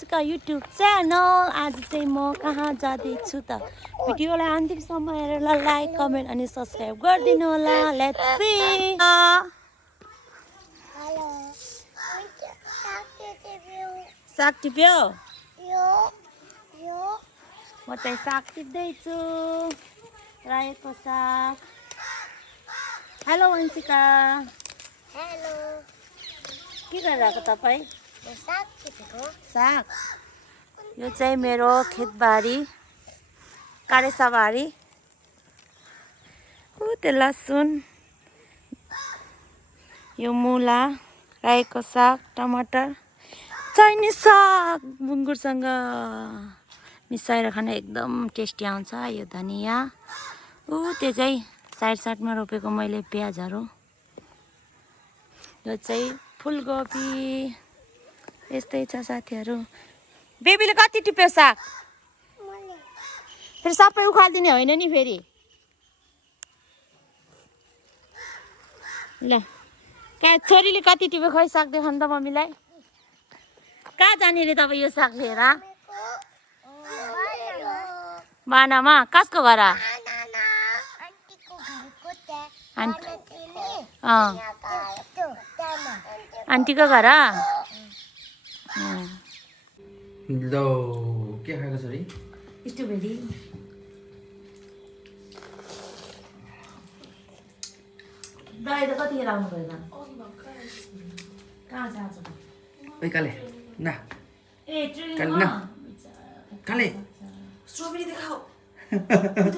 Vanshika YouTube channel. आज चाहिँ म कहाँ जाँदैछु त भिडियोलाई अन्तिमसम्म हेरेर लाइक कमेन्ट अनि सब्सक्राइब गरिदिनु होला। Let's see. साग टिप्यो? म चाहिँ साग टिप्दैछु, रायोको साग। हेलो वंशिका। हेलो। के गरिरहेको तपाईँ? साग टिपेको। साग? यो चाहिँ मेरो खेतबारी, कारेसाबारी। त्यो लसुन, यो मुला, रायोको साग, टमाटर, चाइनिज साग बुङ्गुरसँग मिसाएर खान एकदम टेस्टी आउँछ। यो धनिया, त्यो चाहिँ साइडमा रोपेको मैले प्याजहरू। यो चाहिँ फुलकोपी। यस्तै छ साथीहरू। बेबीले कति टिप्यो साग? फेरि सबै उखालिदिने होइन नि फेरि। ल कहाँ छोरीले कति टिप्यो खै साग देखाउनु त मम्मीलाई। कहाँ जाने रे तपाईँ यो साग लिएर? बानामा? कसको घर? आन्टीको घर? लो के खाएको छ रे? स्ट्रबेरी। दही त कतिखेर आउनु भयो? कहाँ जान्छ? ओइ काले ना ए ट्रेनिङ काले ना काले स्ट्रबेरी देखाऊ।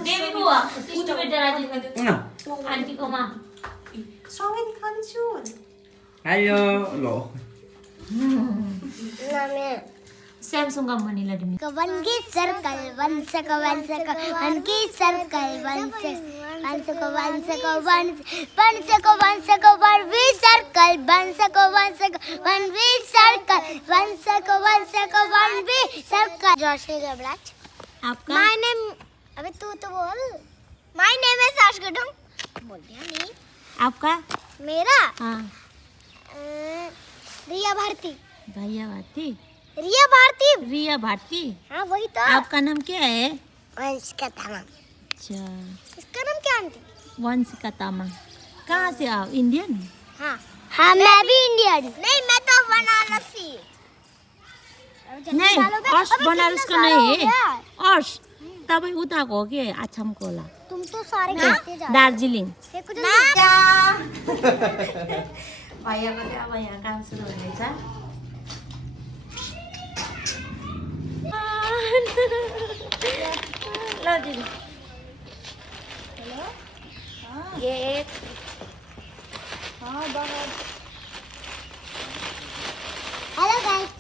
बेबी बुवा स्ट्रबेरी राजिदिनु आन्टीकोमा। स्ट्रबेरी खान्छु। आयो लो स्यामसङ कम्पनीलाई दिनु। वनकी सर्कल वंशको वंशको वनकी सर्कल वंशको वनवी सर्कल वंशको वनवी सर्कल वंशको वनवी सर्कल। जोशी गबराज। आपका? My name. अबे तू तो बोल। माय नेम है साश गडम। बोल दिया नहीं। आपका? मेरा हाँ। रिया भारती। भैया भारती? रिया भारती। रिया भारती? हाँ वही तो। आपका नाम क्या है? वंशिका तामाङ। अच्छा, इसका नाम क्या आंटी? वंशिका तामाङ। कहाँ से आओ? इंडियन? हाँ हाँ मैं भी इंडियन। नहीं मैं तो बनारसी। नहीं, अर्श बनारसको नहीं है। अर्श तपाईँ उताको हो कि आसामको होला? तुम तो सारे खाते जा। दार्जिलिङ। भैयाको चाहिँ अब यहाँ काम सुरु हुँदैछ। ल दिदी। गेट। Hello guys.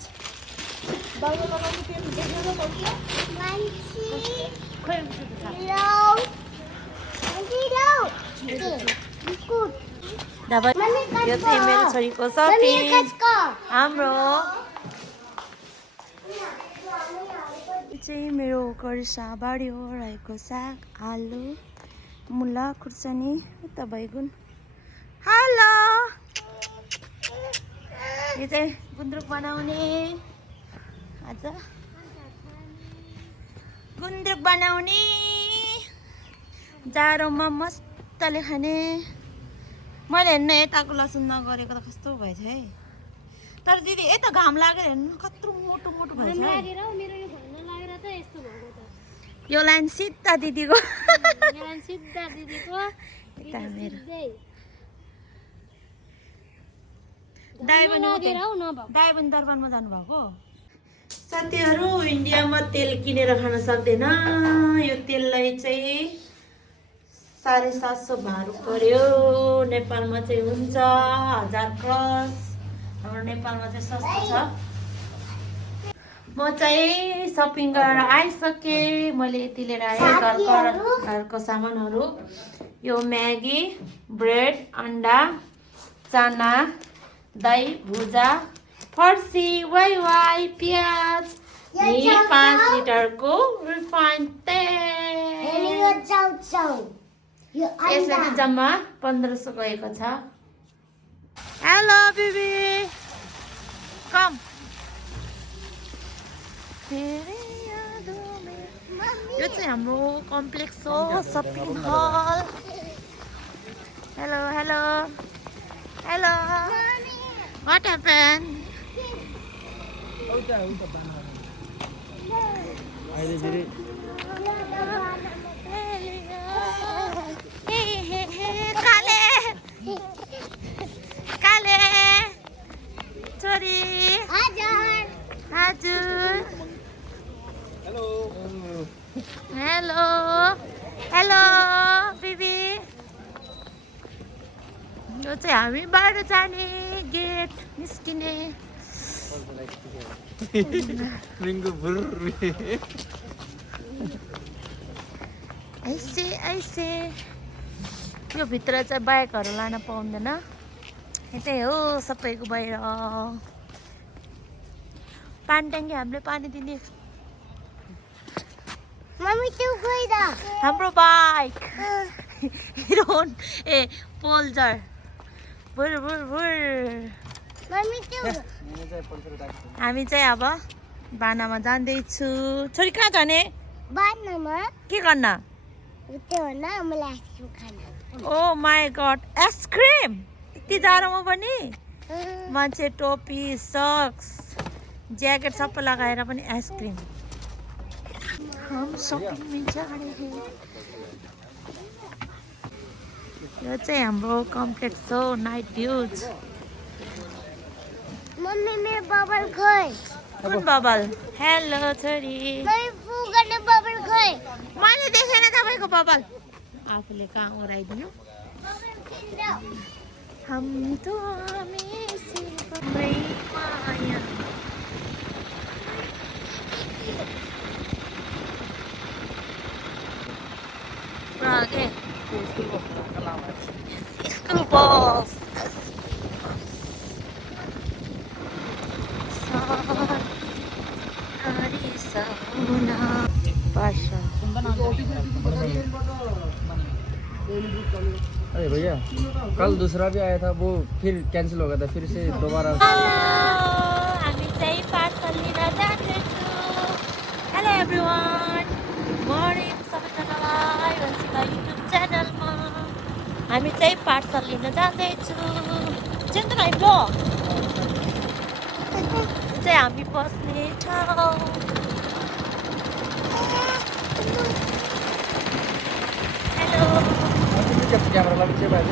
यो चाहिँ मेरो छोरीको सपिङ। हाम्रो चाहिँ मेरो करेसाबारी हो। रायोको साग, आलु, मुला, खुर्सानी, उता बैगुन। हेलो। यो चाहिँ गुन्द्रुक बनाउने। आज गुन्द्रुक बनाउने, जाडोमा मस्तले खाने। मैले हेर्नु यताको लसुन नगरेको त कस्तो भएछ है। तर दिदी यता घाम लागेर हेर्नु कत्रो मोटो मोटो भएछ है। यो लाइन सिधा दिदीको। दाइबन दरबारमा जानुभएको साथीहरू। इन्डियामा तेल किनेर खान सक्दैन। यो तेललाई चाहिँ 750 भारू पर्यो। नेपालमा चाहिँ हुन्छ 1000 क्रस। हाम्रो नेपालमा चाहिँ सस्तो छ। म चाहिँ सपिङ गरेर आइसकेँ। मैले यति लिएर आएँ घरको सामानहरू। यो म्यागी, ब्रेड, अन्डा, चना, दही, भुजा, फर्सी, वाइ, प्याज, 5 लिटरको रिफाइन्ड तेल। यसले चाहिँ जम्मा 1500 गएको छ। हेलो बेबी कम। तेरे यादों में। यो चाहिँ हाम्रो कम्प्लेक्स हो shopping hall hello hello hello what happen काले काले छोरी हजुर हेलो हेलो बिबी यो चाहिँ हामी बाहिर जाने गेट निस्किने ऐसे ऐसे यो भित्र चाहिँ बाइकहरू लान पाउँदैन यतै हो सबैको बाहिर पानी ट्याङ्की हामीले पानी दिने मम्मी तू गई दा हाम्रो बाइक हिरोन ए पोल्जर बुर बुर बुर मम्मी तू हामी चाहिँ अब बानामा जाँदैछु छोरी कहाँ जाने बानामा के गर्न त्यो न मलाई आइसक्रिम खाना ओ माई गड आइसक्रिम यति जाडोमा पनि मान्छे टोपी सक्स ज्याकेट सबै लगाएर पनि आइसक्रिम हम शॉपिंग में जा रहे हैं यो चाहिँ हाम्रो कम्प्लेक्स हो नाइट भ्यूज मम्मी मेरो बबल खोइ कुन बबल हेलो छोरी मम्मी फु गर्ने बबल खोइ मैले देखेन तपाईँको बबल आफूले कहाँ ओराइदिनु हम तो हमेशा बड़ी माया आगे स्कूल बस अरे भैया कल दूसरा भी आया था वो फिर कैंसिल हो गया था फिर से दोबारा हामी चाहिँ पार्सल लिन जाँदैछु हेलो एभ्रिवान मर्निङ सबैजनालाई वन्सिका युट्युब च्यानलमा हामी चाहिँ पार्सल लिन जाँदैछु चिन्ता नै ब्लो चाहिँ हामी बस्ने ठाउँ हेलो कैमरा लगा चाहिए भाई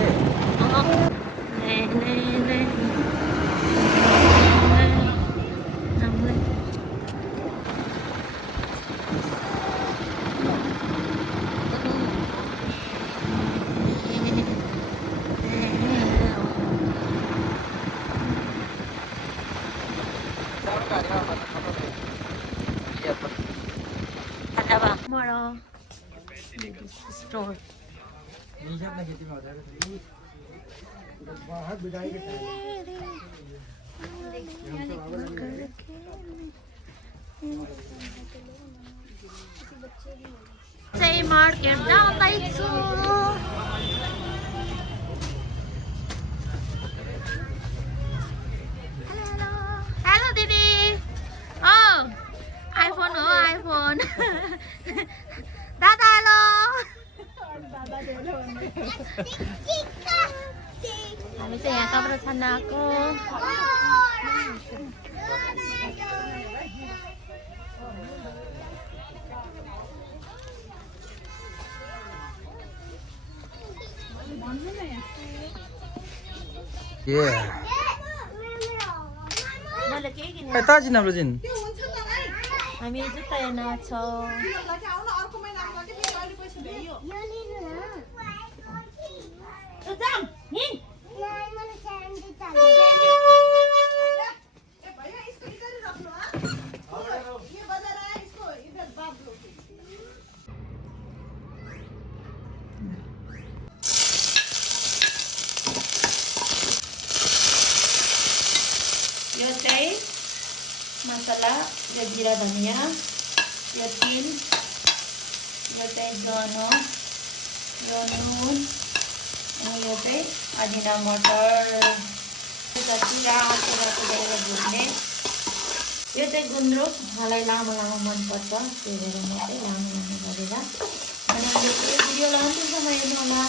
स्टोर चाहिँ मार्केट जाँदैछु हेलो दिदी आइफोन हो आइफोन दादा हेलो हामी चाहिँ यहाँ कपडा छान्न आएको मैले केही किने ताजी नाम जिन हामी जुत्ता हेर्न छौँ यो चाहिँ मसला यो जिरा धनिया यो तिल यो चाहिँ गनो यो नुन अनि यो चाहिँ अजिना मटर जिरा आँचो भुट्ने यो चाहिँ गुन्द्रुक मलाई लामो लामो मनपर्छ त्यही भएर म चाहिँ लामो लामो गरेर बनाउँदैछु। भिडियोलाई अन्तिमसम्म हेर्नु होला।